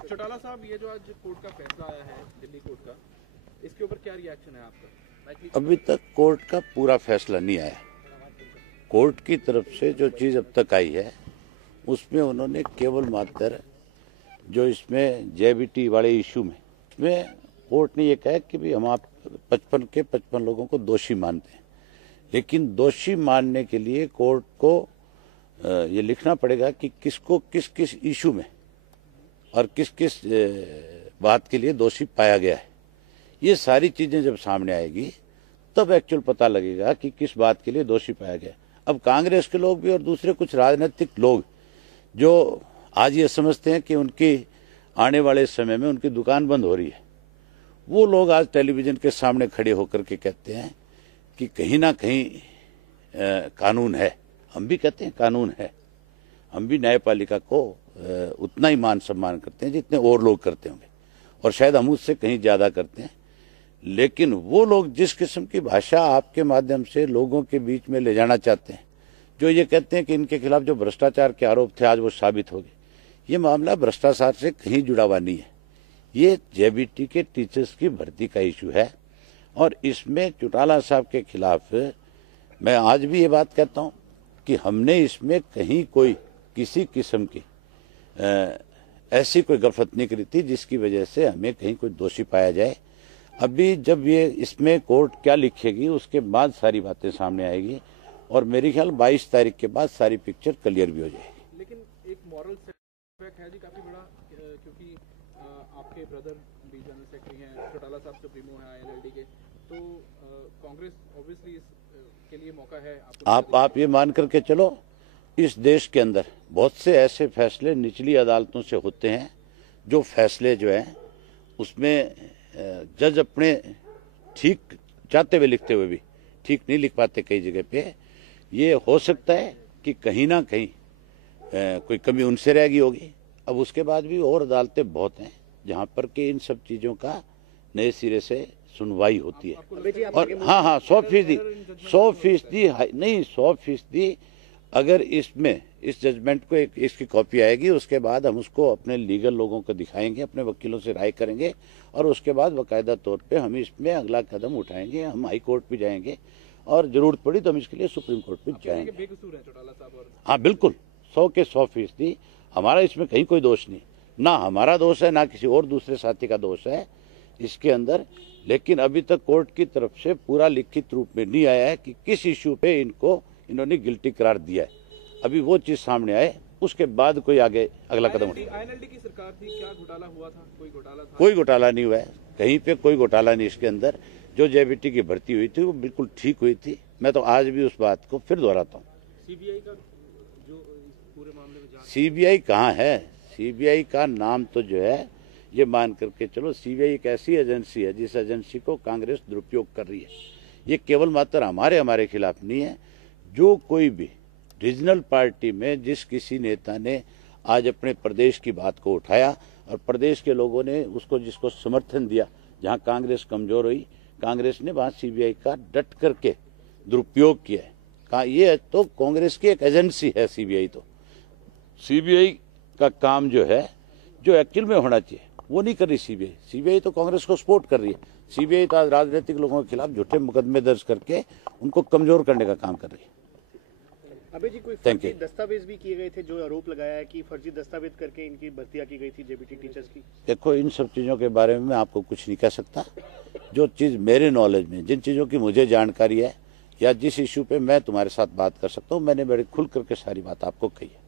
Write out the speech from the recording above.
चौटाला साहब, ये जो आज कोर्ट का फैसला आया है, दिल्ली कोर्ट का, इसके ऊपर क्या रिएक्शन है आपका? अभी तक कोर्ट का पूरा फैसला नहीं आया। कोर्ट की तरफ से जो चीज अब तक आई है उसमें उन्होंने केवल मात्र जो इसमें जेबीटी वाले इशू में कोर्ट ने ये कहा कि भी हम आप 55 के 55 लोगों को दोषी मानते हैं, लेकिन दोषी मानने के लिए कोर्ट को ये लिखना पड़ेगा कि किसको किस किस इशू में और किस किस बात के लिए दोषी पाया गया है। ये सारी चीजें जब सामने आएगी तब एक्चुअल पता लगेगा कि किस बात के लिए दोषी पाया गया। अब कांग्रेस के लोग भी और दूसरे कुछ राजनीतिक लोग जो आज ये समझते हैं कि उनकी आने वाले समय में उनकी दुकान बंद हो रही है, वो लोग आज टेलीविजन के सामने खड़े होकर के कहते हैं कि कहीं ना कहीं कानून है। हम भी कहते हैं कानून है, हम भी न्यायपालिका को उतना ही मान सम्मान करते हैं जितने और लोग करते होंगे, और शायद हम उससे कहीं ज्यादा करते हैं। लेकिन वो लोग जिस किस्म की भाषा आपके माध्यम से लोगों के बीच में ले जाना चाहते हैं, जो ये कहते हैं कि इनके खिलाफ जो भ्रष्टाचार के आरोप थे आज वो साबित हो गए, ये मामला भ्रष्टाचार से कहीं जुड़ा हुआ नहीं है। ये जेबीटी के टीचर्स की भर्ती का इशू है, और इसमें चौटाला साहब के खिलाफ मैं आज भी ये बात कहता हूं कि हमने इसमें कहीं कोई किसी किस्म की ऐसी कोई गलत नहीं करी थी जिसकी वजह से हमें कहीं कोई दोषी पाया जाए। अभी जब ये इसमें कोर्ट क्या लिखेगी उसके बाद सारी बातें सामने आएगी, और मेरे ख्याल 22 तारीख के बाद सारी पिक्चर क्लियर भी हो जाएगी। लेकिन एक मॉरल सेटबैक है जी काफी बड़ा, क्योंकि आपके ब्रदर भी जनरल सेक्रेटरी हैं, चौटाला साहब सुप्रीमो हैं ILLD के, तो कांग्रेस ऑब्वियसली इसके लिए मौका है। आप ये मान करके चलो, इस देश के अंदर बहुत से ऐसे फैसले निचली अदालतों से होते हैं जो फैसले जो हैं उसमें जज अपने ठीक चाहते हुए लिखते हुए भी ठीक नहीं लिख पाते कई जगह पे। ये हो सकता है कि कहीं ना कहीं कोई कमी उनसे रह गई होगी। अब उसके बाद भी और अदालतें बहुत हैं जहां पर कि इन सब चीजों का नए सिरे से सुनवाई होती है। और हाँ 100% नहीं 100% अगर इसमें इस जजमेंट को इसकी कॉपी आएगी, उसके बाद हम उसको अपने लीगल लोगों को दिखाएंगे, अपने वकीलों से राय करेंगे, और उसके बाद बाकायदा तौर पे हम इसमें अगला कदम उठाएंगे। हम हाई कोर्ट भी जाएंगे और जरूरत पड़ी तो हम इसके लिए सुप्रीम कोर्ट भी जाएंगे। बेकसूर है चौटाला साहब और हाँ बिल्कुल 100% हमारा इसमें कहीं कोई दोष नहीं, ना हमारा दोष है ना किसी और दूसरे साथी का दोष है इसके अंदर। लेकिन अभी तक कोर्ट की तरफ से पूरा लिखित रूप में नहीं आया है कि किस इश्यू पे इन्होंने गिल्टी करार दिया है। अभी वो चीज सामने आए उसके बाद कोई आगे अगला कदम उठाए। ILLD की सरकार थी, क्या घोटाला हुआ था? कोई घोटाला था? कोई घोटाला नहीं हुआ है, कहीं पे कोई घोटाला नहीं। इसके अंदर जो जेबीटी की भर्ती हुई थी वो बिल्कुल ठीक हुई थी। मैं तो आज भी उस बात को फिर दोहराता हूँ। CBI का जो पूरे मामले में CBI कहाँ है? CBI का नाम तो जो है ये मान करके चलो, CBI एक ऐसी एजेंसी है जिस एजेंसी को कांग्रेस दुरुपयोग कर रही है। ये केवल मात्र हमारे खिलाफ नहीं है। जो कोई भी रीजनल पार्टी में जिस किसी नेता ने आज अपने प्रदेश की बात को उठाया और प्रदेश के लोगों ने उसको जिसको समर्थन दिया, जहां कांग्रेस कमजोर हुई, कांग्रेस ने वहां CBI का डट करके दुरुपयोग किया है। ये तो कांग्रेस की एक एजेंसी है CBI। तो CBI का काम जो है, जो एक्चुअल में होना चाहिए वो नहीं कर रही CBI तो कांग्रेस को सपोर्ट कर रही है। CBI तो आज राजनीतिक लोगों के खिलाफ झूठे मुकदमे दर्ज करके उनको कमजोर करने का काम कर रही है। अबे जी, कोई फर्जी दस्तावेज भी किए गए थे, जो आरोप लगाया है कि फर्जी दस्तावेज करके इनकी भर्तियां की गई थी जेबीटी टीचर्स की। देखो, इन सब चीजों के बारे में मैं आपको कुछ नहीं कह सकता। जो चीज मेरे नॉलेज में, जिन चीजों की मुझे जानकारी है या जिस इश्यू पे मैं तुम्हारे साथ बात कर सकता हूँ, मैंने बड़े खुल करके सारी बात आपको कही है।